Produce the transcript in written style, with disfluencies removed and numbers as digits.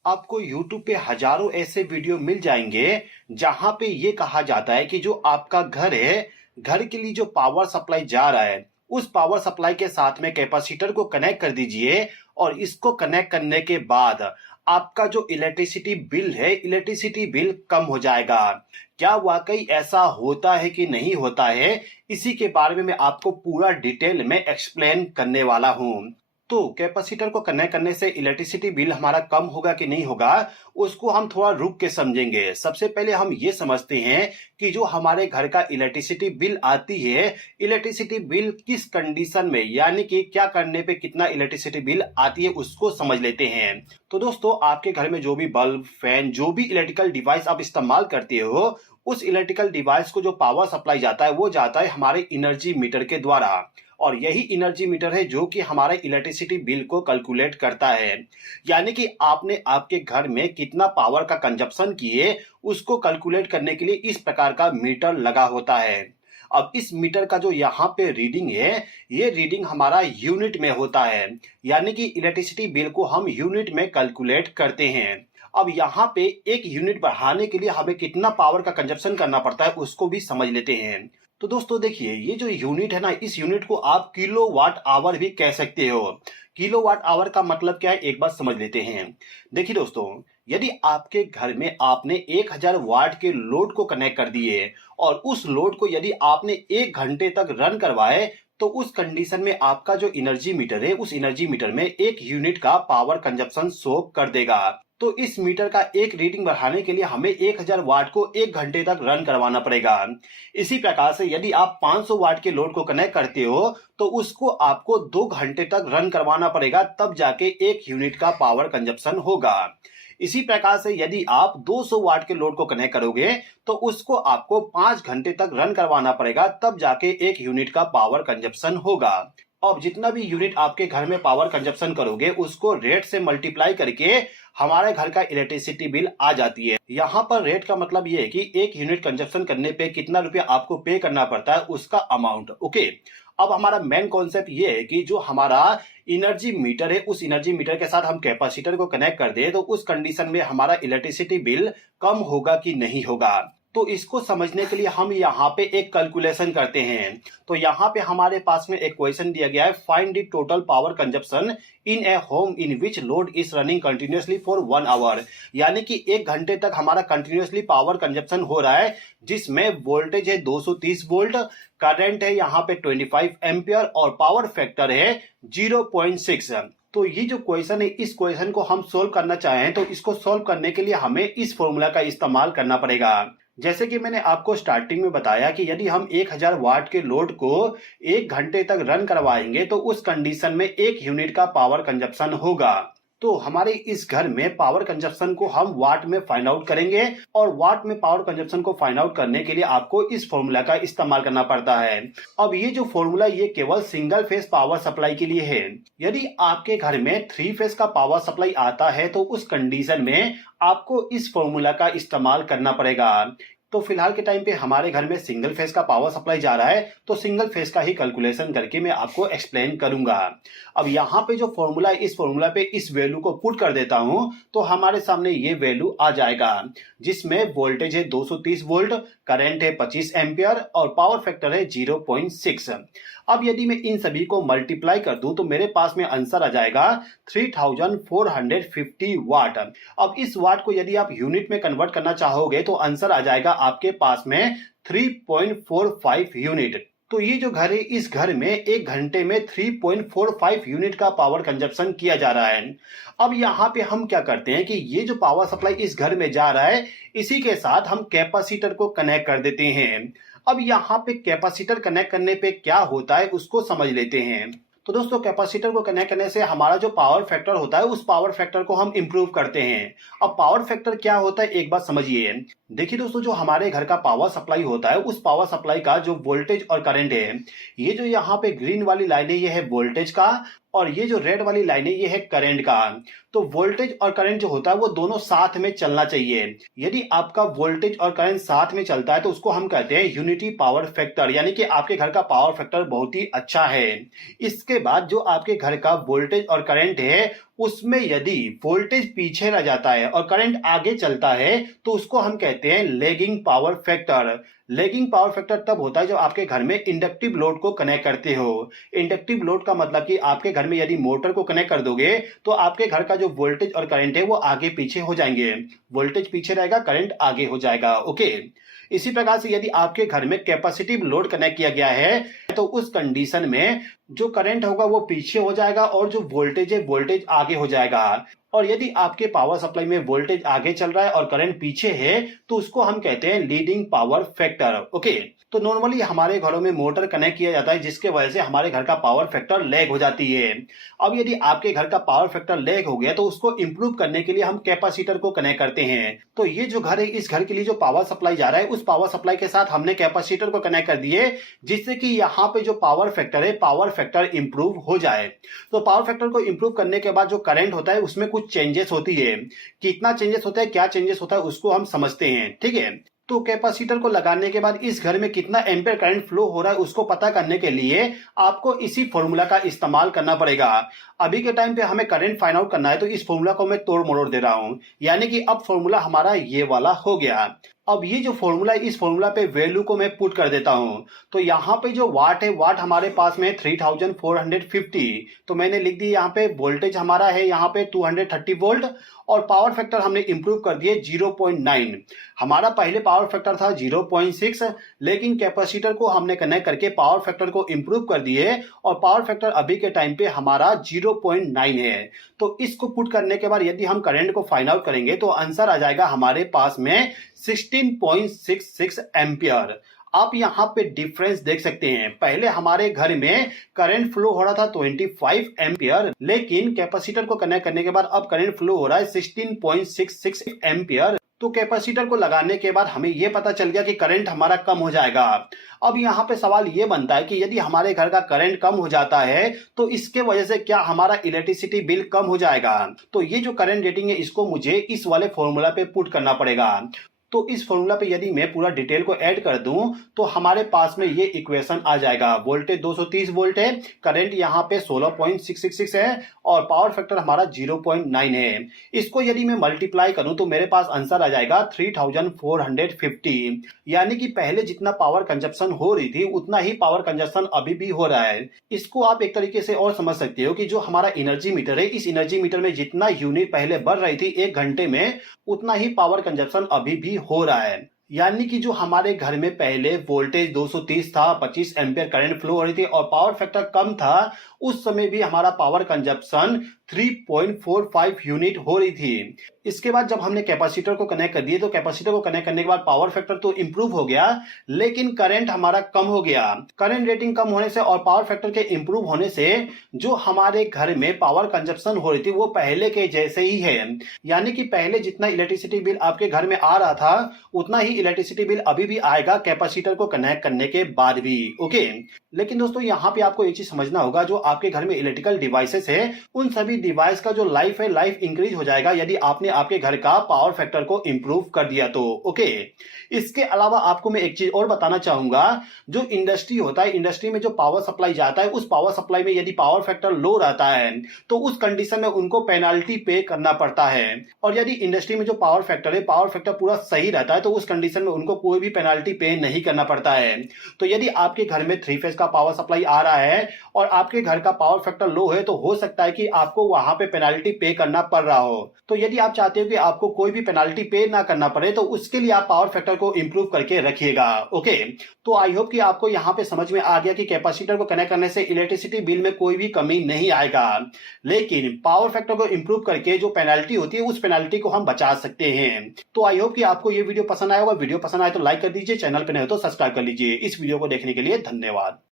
आपको YouTube पे हजारों ऐसे वीडियो मिल जाएंगे जहां पे ये कहा जाता है कि जो आपका घर है, घर के लिए जो पावर सप्लाई जा रहा है, उस पावर सप्लाई के साथ में कैपेसिटर को कनेक्ट कर दीजिए और इसको कनेक्ट करने के बाद आपका जो इलेक्ट्रिसिटी बिल है, इलेक्ट्रिसिटी बिल कम हो जाएगा। क्या वाकई ऐसा होता है कि नहीं होता है? इसी के बारे में मैं आपको पूरा डिटेल में एक्सप्लेन करने वाला हूं। तो कैपेसिटर को कनेक्ट करने से इलेक्ट्रिसिटी बिल हमारा कम होगा कि नहीं होगा, उसको हम थोड़ा रुक के समझेंगे। सबसे पहले हम ये समझते हैं कि जो हमारे घर का इलेक्ट्रिसिटी बिल आती है, इलेक्ट्रिसिटी बिल किस कंडीशन में, यानी कि क्या करने पे कितना इलेक्ट्रिसिटी बिल आती है, उसको समझ लेते हैं। तो दोस्तों, आपके घर में जो भी बल्ब, फैन, जो भी इलेक्ट्रिकल डिवाइस आप इस्तेमाल करते हो, उस इलेक्ट्रिकल डिवाइस को जो पावर सप्लाई जाता है वो जाता है हमारे एनर्जी मीटर के द्वारा। और यही एनर्जी मीटर है जो कि हमारे इलेक्ट्रिसिटी बिल को कैलकुलेट करता है। यानी कि आपने आपके घर में कितना पावर का कंजप्शन किए, उसको कैलकुलेट करने के लिए इस प्रकार का मीटर लगा होता है। अब इस मीटर का जो यहाँ पे रीडिंग है, ये रीडिंग हमारा यूनिट में होता है। यानी कि इलेक्ट्रिसिटी बिल को हम यूनिट में कैलकुलेट करते हैं। अब यहाँ पे एक यूनिट बढ़ाने के लिए हमें कितना पावर का कंजप्शन करना पड़ता है, उसको भी समझ लेते हैं। तो दोस्तों देखिए, ये जो यूनिट है ना, इस यूनिट को आप किलोवाट आवर भी कह सकते हो। किलोवाट आवर का मतलब क्या है, एक बार समझ लेते हैं। देखिए दोस्तों, यदि आपके घर में आपने 1000 वाट के लोड को कनेक्ट कर दिए और उस लोड को यदि आपने 1 घंटे तक रन करवाए, तो उस कंडीशन में आपका जो एनर्जी मीटर है, उस एनर्जी मीटर में 1 यूनिट का पावर कंजप्शन शो कर देगा। तो इस मीटर का एक रीडिंग बढ़ाने के लिए हमें 1000 वाट को 1 घंटे तक रन करवाना पड़ेगा। इसी प्रकार से यदि आप 500 वाट के लोड को कनेक्ट करते हो, तो उसको आपको 2 घंटे तक रन करवाना पड़ेगा, तब जाके 1 यूनिट का पावर कंजप्शन होगा। इसी प्रकार से यदि आप 200 वाट के लोड को कनेक्ट करोगे, तो उसको आपको 5 घंटे तक रन करवाना पड़ेगा, तब जाके 1 यूनिट का पावर कंजप्शन होगा। अब जितना भी यूनिट आपके घर में पावर कंजप्शन करोगे, उसको रेट से मल्टीप्लाई करके हमारे घर का इलेक्ट्रिसिटी बिल आ जाती है। यहाँ पर रेट का मतलब ये है कि 1 यूनिट कंजप्शन करने पे कितना रुपया आपको पे करना पड़ता है, उसका अमाउंट। ओके, अब हमारा मेन कॉन्सेप्ट ये है कि जो हमारा एनर्जी मीटर है, उस एनर्जी मीटर के साथ हम कैपेसिटर को कनेक्ट कर दे, तो उस कंडीशन में हमारा इलेक्ट्रिसिटी बिल कम होगा कि नहीं होगा। तो इसको समझने के लिए हम यहाँ पे एक कैलकुलेशन करते हैं। तो यहाँ पे हमारे पास में एक क्वेश्चन दिया गया है, find the total power consumption in A home in which load is running continuously for 1 our. यानी कि 1 घंटे तक हमारा कंटिन्यूअसली पावर कंजप्शन हो रहा है, जिसमें वोल्टेज है 230 वोल्ट, करंट है यहाँ पे 25 एम्पियर और पावर फैक्टर है 0.6। तो ये जो क्वेश्चन है, इस क्वेश्चन को हम सोल्व करना चाहें तो इसको सोल्व करने के लिए हमें इस फॉर्मूला का इस्तेमाल करना पड़ेगा। जैसे कि मैंने आपको स्टार्टिंग में बताया कि यदि हम 1000 वाट के लोड को 1 घंटे तक रन करवाएंगे, तो उस कंडीशन में 1 यूनिट का पावर कंजप्शन होगा। तो हमारे इस घर में पावर कंजप्शन को हम वाट में फाइंड आउट करेंगे, और वाट में पावर कंजप्शन को फाइंड आउट करने के लिए आपको इस फॉर्मूला का इस्तेमाल करना पड़ता है। अब ये जो फॉर्मूला, ये केवल सिंगल फेज पावर सप्लाई के लिए है। यदि आपके घर में 3 फेज का पावर सप्लाई आता है, तो उस कंडीशन में आपको इस फॉर्मूला का इस्तेमाल करना पड़ेगा। तो फिलहाल के टाइम पे हमारे घर में सिंगल फेज का पावर सप्लाई जा रहा है, तो सिंगल फेज का ही कैलकुलेशन करके मैं आपको एक्सप्लेन करूंगा। अब यहाँ पे जो फॉर्मूला है, इस फॉर्मूला पे इस वैल्यू को पुट कर देता हूं, तो हमारे सामने ये वैल्यू आ जाएगा, जिसमें वोल्टेज है 230 वोल्ट, करंट है 25 एम्पियर और पावर फैक्टर है 0.6। अब यदि मैं इन सभी को मल्टीप्लाई कर दूं, तो मेरे पास में आंसर आ जाएगा 3450 वाट। अब इस वाट को यदि आप यूनिट में कन्वर्ट करना चाहोगे, तो आंसर आ जाएगा आपके पास में 3.45 यूनिट। तो ये जो घर है, इस घर में 1 घंटे में 3.45 यूनिट का पावर कंजप्शन किया जा रहा है। अब यहाँ पे हम क्या करते हैं कि ये जो पावर सप्लाई इस घर में जा रहा है, इसी के साथ हम कैपेसिटर को कनेक्ट कर देते हैं। अब यहाँ पे कैपेसिटर कनेक्ट करने पे क्या होता है, उसको समझ लेते हैं। तो दोस्तों, कैपेसिटर को कनेक्ट करने से हमारा जो पावर फैक्टर होता है, उस पावर फैक्टर को हम इंप्रूव करते हैं। अब पावर फैक्टर क्या होता है, एक बात समझिए। देखिए दोस्तों, जो हमारे घर का पावर सप्लाई होता है, उस पावर सप्लाई का जो वोल्टेज और करंट है, ये जो यहाँ पे ग्रीन वाली लाइन है, ये है वोल्टेज का, और ये जो रेड वाली लाइन है, ये है करंट का। तो वोल्टेज और करंट जो होता है वो दोनों साथ में चलना चाहिए। यदि आपका वोल्टेज और करंट साथ में चलता है तो उसको हम कहते हैं यूनिटी पावर फैक्टर, यानी कि आपके घर का पावर फैक्टर बहुत ही अच्छा है। इसके बाद जो आपके घर का वोल्टेज और करंट है उसमें यदि वोल्टेज पीछे रह जाता है और करंट आगे चलता है तो उसको हम कहते हैं lagging power factor. Lagging power factor तब होता है जब आपके घर में इंडक्टिव लोड को कनेक्ट करते हो। इंडक्टिव लोड का मतलब कि आपके घर में यदि मोटर को कनेक्ट कर दोगे तो आपके घर का जो वोल्टेज और करंट है वो आगे पीछे हो जाएंगे। वोल्टेज पीछे रहेगा, करंट आगे हो जाएगा। ओके, इसी प्रकार से यदि आपके घर में कैपेसिटिव लोड कनेक्ट किया गया है तो उस कंडीशन में जो करंट होगा वो पीछे हो जाएगा और जो वोल्टेज है वोल्टेज आगे हो जाएगा। और यदि आपके पावर सप्लाई में वोल्टेज आगे चल रहा है और करंट पीछे है तो उसको हम कहते हैं लीडिंग पावर फैक्टर। ओके, तो नॉर्मली हमारे घरों में मोटर कनेक्ट किया जाता है जिसके वजह से हमारे घर का पावर फैक्टर लैग हो जाती है। अब यदि आपके घर का पावर फैक्टर लैग हो गया तो उसको इंप्रूव करने के लिए हम कैपेसिटर को कनेक्ट करते हैं। तो ये जो घर है, इस घर के लिए जो पावर सप्लाई जा रहा है उस पावर सप्लाई के साथ हमने कैपेसिटर को कनेक्ट कर दिए जिससे कि यहाँ पे जो पावर फैक्टर है पावर फैक्टर इंप्रूव हो जाए। तो पावर फैक्टर को इंप्रूव करने के बाद जो करंट होता है उसमें कुछ चेंजेस होती है। कितना चेंजेस होता है, क्या चेंजेस होता है उसको हम समझते हैं। ठीक है, तो कैपेसिटर को लगाने के बाद इस घर में कितना एम्पीयर करंट फ्लो हो रहा है उसको पता करने के लिए आपको इसी फॉर्मूला का इस्तेमाल करना पड़ेगा। अभी के टाइम पे हमें करंट फाइंड आउट करना है तो इस फॉर्मूला को मैं तोड़ मरोड़ दे रहा हूं, यानी कि अब फॉर्मूला हमारा ये वाला हो गया। अब ये जो फॉर्मूला है इस फॉर्मूला पे वैल्यू को मैं पुट कर देता हूं। तो यहाँ पे जो वाट है, वाट हमारे पास में 3450। तो मैंने लिख दी यहाँ पे। वोल्टेज हमारा है यहाँ पे 230 वोल्ट और पावर फैक्टर हमने इंप्रूव कर दिए 0.9। हमारा पहले पावर फैक्टर था 0.6, लेकिन कैपेसिटर को हमने कनेक्ट करके पावर फैक्टर को इंप्रूव कर दिए और पावर फैक्टर अभी के टाइम पे हमारा 0.9 है। तो इसको पुट करने के बाद यदि हम करंट को फाइंड आउट करेंगे तो आंसर आ जाएगा हमारे पास में 16.66 एम्पियर। आप यहाँ पे डिफरेंस देख सकते हैं। पहले हमारे घर में करंट फ्लो हो रहा था 25 एम्पियर, लेकिन कैपेसिटर को कनेक्ट करने के बाद अब करंट फ्लो हो रहा है 16.66 एम्पियर। तो कैपेसिटर को लगाने के बाद हमें यह पता चल गया कि करंट हमारा कम हो जाएगा। अब यहाँ पे सवाल ये बनता है कि यदि हमारे घर का करंट कम हो जाता है तो इसके वजह से क्या हमारा इलेक्ट्रिसिटी बिल कम हो जाएगा? तो ये जो करंट रेटिंग है इसको मुझे इस वाले फॉर्मूला पे पुट करना पड़ेगा। तो इस फॉर्मूला पे यदि मैं पूरा डिटेल को ऐड कर दूं तो हमारे पास में ये इक्वेशन आ जाएगा। वोल्टेज 230 वोल्ट है, करंट यहाँ पे 16.666 है और पावर फैक्टर हमारा 0.9 है। इसको यदि मैं मल्टीप्लाई करूं तो मेरे पास आंसर आ जाएगा 3450। यानी कि पहले जितना पावर कंजप्शन हो रही थी उतना ही पावर कंजप्शन अभी भी हो रहा है। इसको आप एक तरीके से और समझ सकते हो कि जो हमारा एनर्जी मीटर है, इस एनर्जी मीटर में जितना यूनिट पहले बढ़ रही थी 1 घंटे में, उतना ही पावर कंजप्शन अभी भी हो रहा है। यानी कि जो हमारे घर में पहले वोल्टेज 230 था, 25 एम्पियर करंट फ्लो हो रही थी और पावर फैक्टर कम था, उस समय भी हमारा पावर कंजप्शन 3.45 यूनिट हो रही थी। इसके बाद जब हमने कैपेसिटर को कनेक्ट कर दिए तो कैपेसिटर को कनेक्ट करने के बाद पावर फैक्टर तो इंप्रूव हो गया, लेकिन करंट हमारा कम हो गया। करंट रेटिंग कम होने से और पावर फैक्टर के इंप्रूव होने से जो हमारे घर में पावर कंजप्शन हो रही थी वो पहले के जैसे ही है। यानी कि पहले जितना इलेक्ट्रिसिटी बिल आपके घर में आ रहा था उतना ही इलेक्ट्रिसिटी बिल अभी भी आएगा कैपेसिटर को कनेक्ट करने के बाद भी। ओके, लेकिन दोस्तों यहाँ पे आपको एक चीज समझना होगा, जो आपके घर में इलेक्ट्रिकल डिवाइसेस है उन सभी डिवाइस का जो लाइफ है, लाइफ इंक्रीज हो जाएगा यदि आपने आपके घर का पावर फैक्टर को इंप्रूव कर दिया तो। ओके, इसके अलावा आपको मैं एक चीज और बताना चाहूंगा। जो इंडस्ट्री होता है, इंडस्ट्री में जो पावर सप्लाई जाता है उस पावर सप्लाई में यदि पावर फैक्टर लो रहता है तो उस कंडीशन में उनको पेनाल्टी पे करना पड़ता है। और यदि इंडस्ट्री में जो पावर फैक्टर है, पावर फैक्टर पूरा सही रहता है तो उस कंडीशन में उनको कोई भी पेनाल्टी पे नहीं करना पड़ता है। तो यदि आपके घर में 3 फेज का पावर सप्लाई आ रहा है और आपके घर का पावर फैक्टर लो है तो हो सकता है कि आपको वहां पे पेनाल्टी पे करना पड़ रहा हो। तो यदि आप चाहते हो कि आपको कोई भी पेनाल्टी पे ना करना पड़े तो उसके लिए आप पावर फैक्टर को इंप्रूव करके रखिएगा। ओके, तो आई होप कि आपको यहाँ पे समझ में आ गया कि कैपेसिटर को कनेक्ट करने से इलेक्ट्रिसिटी बिल में कोई भी कमी नहीं आएगा, लेकिन पावर फैक्टर को इंप्रूव करके जो पेनाल्टी होती है उस पेनाल्टी को हम बचा सकते हैं। तो आई होप कि आपको ये वीडियो पसंद आया होगा। वीडियो पसंद आए तो लाइक कर दीजिए, चैनल पे नए हो तो सब्सक्राइब कर लीजिए। इस वीडियो को देखने के लिए धन्यवाद।